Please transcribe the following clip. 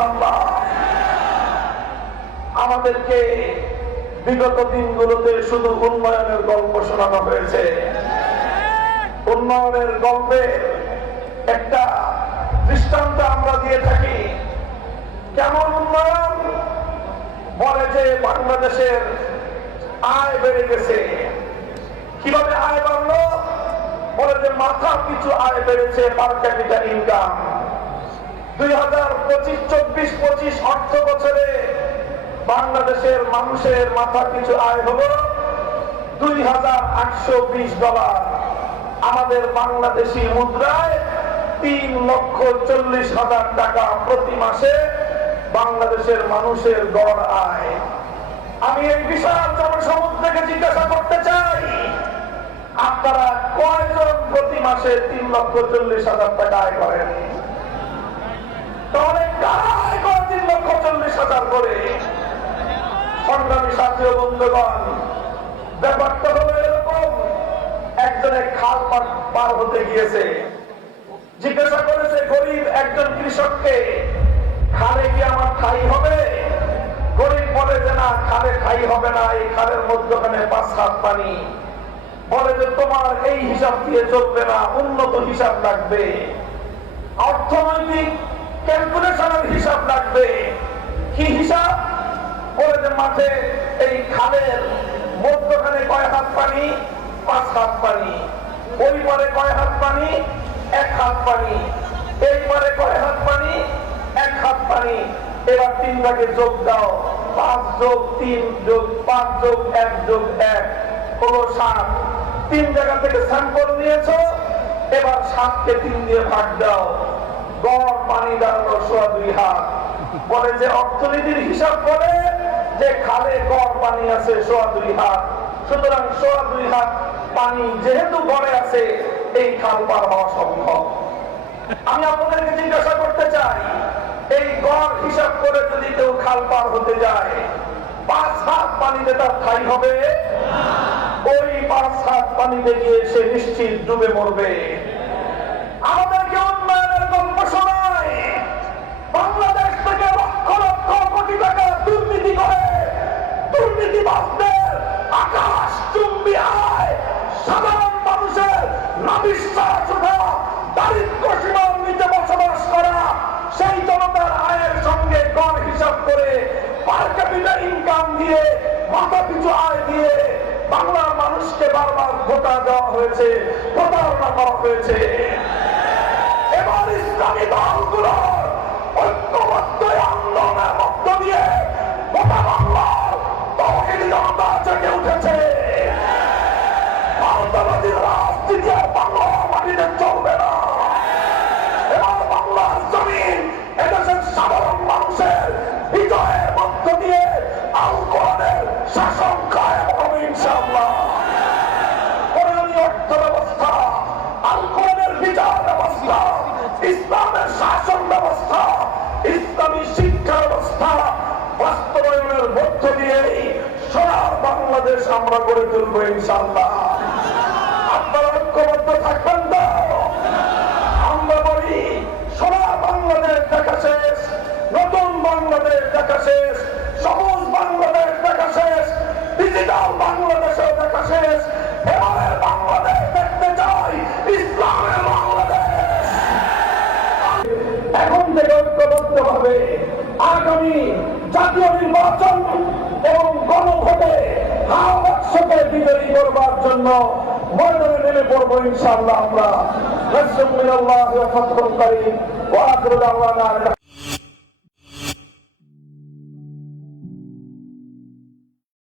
ইনশাআল্লাহ। আমাদেরকে বিগত দিনগুলোতে শুধু উন্নয়নের গল্প শোনানো হয়েছে। উন্নয়নের গল্পে একটা দৃষ্টান্ত আমরা দিয়ে থাকি। কেমন উন্নয়ন? বলে যে বাংলাদেশের আয় বেড়ে গেছে। কিভাবে আয় বাড়লো? বলে যে মাথা পিছু আয় বেড়েছে, পার ক্যাপিটা ইনকাম। 2025-24-25 অর্থ বছরে বাংলাদেশের মানুষের মাথা পিছু আয় হলো $2,820। আমাদের বাংলাদেশি মুদ্রায় 3,40,000 টাকা প্রতি মাসে বাংলাদেশের মানুষের গড় আয়। আমি এই বিশাল জনসমুদ্রকে জিজ্ঞাসা করতে চাই, আপনারা কয়জন প্রতি মাসে 3,40,000 টাকা আয় করেন? তাহলে কারা আয় করে 3,40,000 করে? সংগ্রামী সাথী ও বন্ধুগণ, ব্যাপারটা হলো এরকম। একজনে খাল পার হতে গিয়েছে, জিজ্ঞাসা করেছে গরিব একজন কৃষককে, খালে কি আমার ঠাই হবে? গরিব বলে যে না, খালে ঠাই হবে না, এই খালের মধ্যখানে 5 হাত পানি। বলে যে তোমার এই হিসাব দিয়ে চলবে না, উন্নত হিসাব লাগবে, অর্থনৈতিক ক্যালকুলেশনের হিসাব লাগবে। কি হিসাব? বলে যে মাঠে এই খালের মধ্যখানে কয় হাত পানি? 5 হাত পানি। ওই পারে কয় হাত পানি? 1 হাত পানি। এই পারে কয় হাত পানি? 1 হাত পানি। এবার 3 ভাগে যোগ দাও, 5 যোগ 3 যোগ 5 যোগ 1 যোগ 1 হলো 7। 3 জায়গা থেকে স্যাম্পল নিয়েছো, এবার 7 কে 3 দিয়ে ভাগ দাও, গড় পানি দাঁড়ালো 2.5 হাত। বলে যে অর্থনীতির হিসাব বলে যে খালে গড় পানি আছে 2.5 হাত, সুতরাং 2.5 হাত পানি যেহেতু গড়ে আছে, এই খাল পার হওয়া সম্ভব। আমি আপনাদেরকে জিজ্ঞাসা করতে চাই, এই গড় হিসাব করে যদি কেউ খাল পার হতে যায়, 5 হাত পানিতে তার ঠাই হবে? ওই 5 হাত পানিতে গিয়ে সে নিশ্চিত ডুবে মরবে। আমাদেরকে উন্নয়নের গল্প শোনায়। বাংলাদেশ থেকে লক্ষ লক্ষ কোটি টাকা দুর্নীতি করে দুর্নীতিবাজদের আকাশ চুম্বি আয়, সাধারণ মানুষের নাভিশ্বাস ওঠা, দারিদ্র সীমার নিচে বসবাস করা সেই জনতার আয়ের সঙ্গে গড় হিসাব করে পার ক্যাপিটা ইনকাম দিয়ে মাথা পিছু আয় দিয়ে বাংলার মানুষকে বারবার ধোঁকা দেওয়া হয়েছে, প্রতারণা করা হয়েছে। এবার ইসলামী দলগুলোর ঐক্যবদ্ধ আন্দোলনের মধ্য দিয়ে গোটা বাংলার তৌহিদি জনতা জেগে উঠেছে। ভারতবাদীর রাজনীতি আর বাংলার মাটিতে চলবে না। এবার বাংলার জমিন এদেশের সাধারণ মানুষের বিজয়ের মধ্য দিয়ে আল কোরআনের শাসন কায়েম হবে ইনশাআল্লাহ। কোরআনী অর্থ ব্যবস্থা, আল কোরআনের বিচার ব্যবস্থা, ইসলামের শাসন ব্যবস্থা, ইসলামী শিক্ষা ব্যবস্থা বাস্তবায়নের মধ্য দিয়েই সোনার বাংলাদেশ আমরা গড়ে তুলব ইনশাআল্লাহ। আপনারা ঐক্যবদ্ধ থাকবেন তো? আমরা বলি সোনার বাংলাদেশ দেখা শেষ, নতুন বাংলাদেশ দেখা শেষ, সবুজ বাংলাদেশ দেখা শেষ, ডিজিটাল বাংলাদেশও দেখা শেষ। এবারের বাংলাদেশ দেখতে চাই ইসলামের বাংলাদেশ। এখন থেকে ঐক্যবদ্ধ ভাবে আগামী জাতীয় নির্বাচন এবং গণভোটে হাওয়াকে বিজয়ী করবার জন্য ময়দানে নেমে পড়বো ইনশাআল্লাহ। আমরা নাসরুল্লাহ ওয়া ফাতহুল কারীম ওয়া আখিরু দাওয়ানা।